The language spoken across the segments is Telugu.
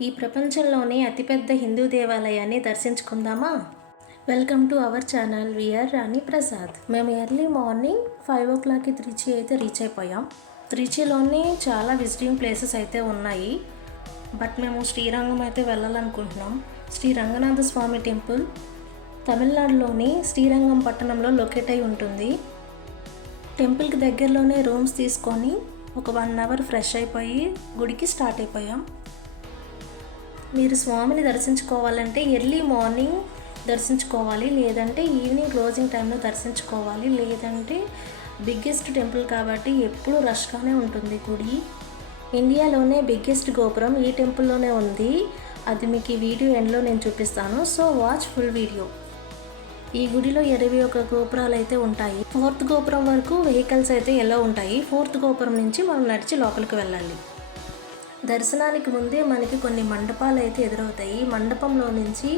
ఈ ప్రపంచంలోనే అతిపెద్ద హిందూ దేవాలయాన్ని దర్శించుకుందామా? Welcome to our channel. VR Rani Prasad. మేము ఎర్లీ మార్నింగ్ 5 o'clockకి త్రిచి అయితే రీచ్ అయిపోయాం. త్రిచిలోనే చాలా విజిటింగ్ ప్లేసెస్ అయితే ఉన్నాయి. బట్ మేము శ్రీరంగం అయితే వెళ్ళాలనుకుంటున్నాం. శ్రీ రంగనాథ స్వామి టెంపుల్ తమిళనాడులోని శ్రీరంగం పట్టణంలో లొకేట్ అయి ఉంటుంది. టెంపుల్కి దగ్గరలోనే రూమ్స్ తీసుకొని ఒక 1 hour ఫ్రెష్ అయిపోయి గుడికి స్టార్ట్ అయిపోయాం. మీరు స్వామిని దర్శించుకోవాలంటే ఎర్లీ మార్నింగ్ దర్శించుకోవాలి, లేదంటే ఈవినింగ్ క్లోజింగ్ టైంలో దర్శించుకోవాలి, లేదంటే బిగ్గెస్ట్ టెంపుల్ కాబట్టి ఎప్పుడు రష్గానే ఉంటుంది గుడి. ఇండియాలోనే బిగ్గెస్ట్ గోపురం ఈ టెంపుల్లోనే ఉంది. అది మీకు ఈ వీడియో ఎండ్లో నేను చూపిస్తాను. So watch full video. ఈ గుడిలో 21 గోపురాలు అయితే ఉంటాయి. 4th గోపురం వరకు వెహికల్స్ అయితే ఎలా ఉంటాయి. 4th గోపురం నుంచి మనం నడిచి లోపలికి వెళ్ళాలి. దర్శనానికి ముందే మనకి కొన్ని మండపాలు అయితే ఎదురవుతాయి. మండపంలో నుంచి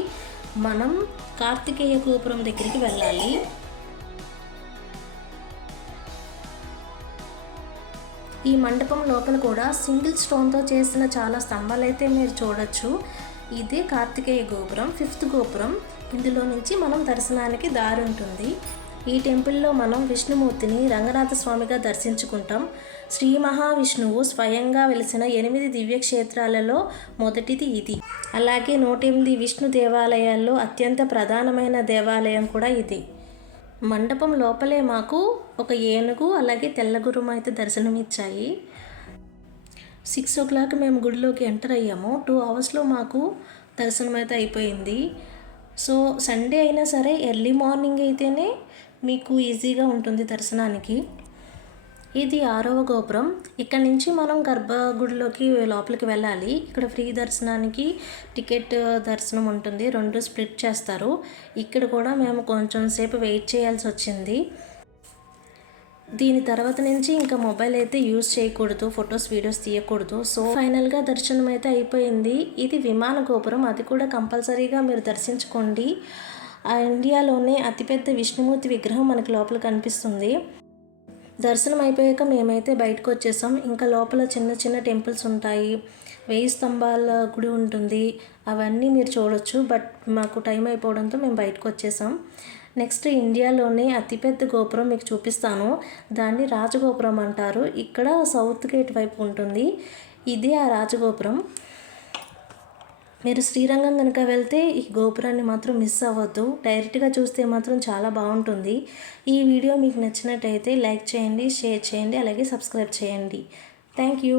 మనం కార్తికేయ గోపురం దగ్గరికి వెళ్ళాలి. ఈ మండపం లోపల కూడా సింగిల్ స్టోన్తో చేసిన చాలా స్తంభాలు అయితే మీరు చూడొచ్చు. ఇదే కార్తికేయ గోపురం, 5th గోపురం. ఇందులో నుంచి మనం దర్శనానికి దారి ఉంటుంది. ఈ టెంపుల్లో మనం విష్ణుమూర్తిని రంగనాథ స్వామిగా దర్శించుకుంటాం. శ్రీ మహావిష్ణువు స్వయంగా వెలిసిన 8 దివ్యక్షేత్రాలలో మొదటిది ఇది. అలాగే 108 విష్ణు దేవాలయాల్లో అత్యంత ప్రధానమైన దేవాలయం కూడా ఇది. మండపం లోపలే మాకు ఒక ఏనుగు అలాగే తెల్లగుర్రం అయితే దర్శనమిచ్చాయి. 6 o'clock మేము గుడిలోకి ఎంటర్ అయ్యాము. 2 hours మాకు దర్శనం అయితే అయిపోయింది. సో సండే అయినా సరే ఎర్లీ మార్నింగ్ అయితేనే మీకు ఈజీగా ఉంటుంది దర్శనానికి. ఇది 6వ గోపురం. ఇక్కడ నుంచి మనం గర్భగుడిలోకి లోపలికి వెళ్ళాలి. ఇక్కడ ఫ్రీ దర్శనానికి టికెట్ దర్శనం ఉంటుంది. 2 స్ప్లిట్ చేస్తారు. ఇక్కడ కూడా మేము కొంచెం సేపు వెయిట్ చేయాల్సి వచ్చింది. దీని తర్వాత నుంచి ఇంకా మొబైల్ అయితే యూజ్ చేయకూడదు, ఫొటోస్ వీడియోస్ తీయకూడదు. సో ఫైనల్గా దర్శనం అయితే అయిపోయింది. ఇది విమాన గోపురం, అది కూడా కంపల్సరీగా మీరు దర్శించుకోండి. ఇండియాలోనే అతిపెద్ద విష్ణుమూర్తి విగ్రహం మనకి లోపల కనిపిస్తుంది. దర్శనం అయిపోయాక మేమైతే బయటకు వచ్చేసాం. ఇంకా లోపల చిన్న చిన్న టెంపుల్స్ ఉంటాయి, 1000 స్తంభాల గుడి ఉంటుంది, అవన్నీ మీరు చూడొచ్చు. బట్ మాకు టైం అయిపోవడంతో మేము బయటకు వచ్చేసాం. నెక్స్ట్ ఇండియాలోనే అతిపెద్ద గోపురం మీకు చూపిస్తాను. దాన్ని రాజగోపురం అంటారు. ఇక్కడ సౌత్ గేట్ వైపు ఉంటుంది. ఇది ఆ రాజగోపురం. మీరు శ్రీరంగం కనుక వెళ్తే ఈ గోపురాన్ని మాత్రం మిస్ అవ్వద్దు. డైరెక్ట్గా చూస్తే మాత్రం చాలా బాగుంటుంది. ఈ వీడియో మీకు నచ్చినట్టయితే లైక్ చేయండి, షేర్ చేయండి, అలాగే సబ్స్క్రైబ్ చేయండి. Thank you.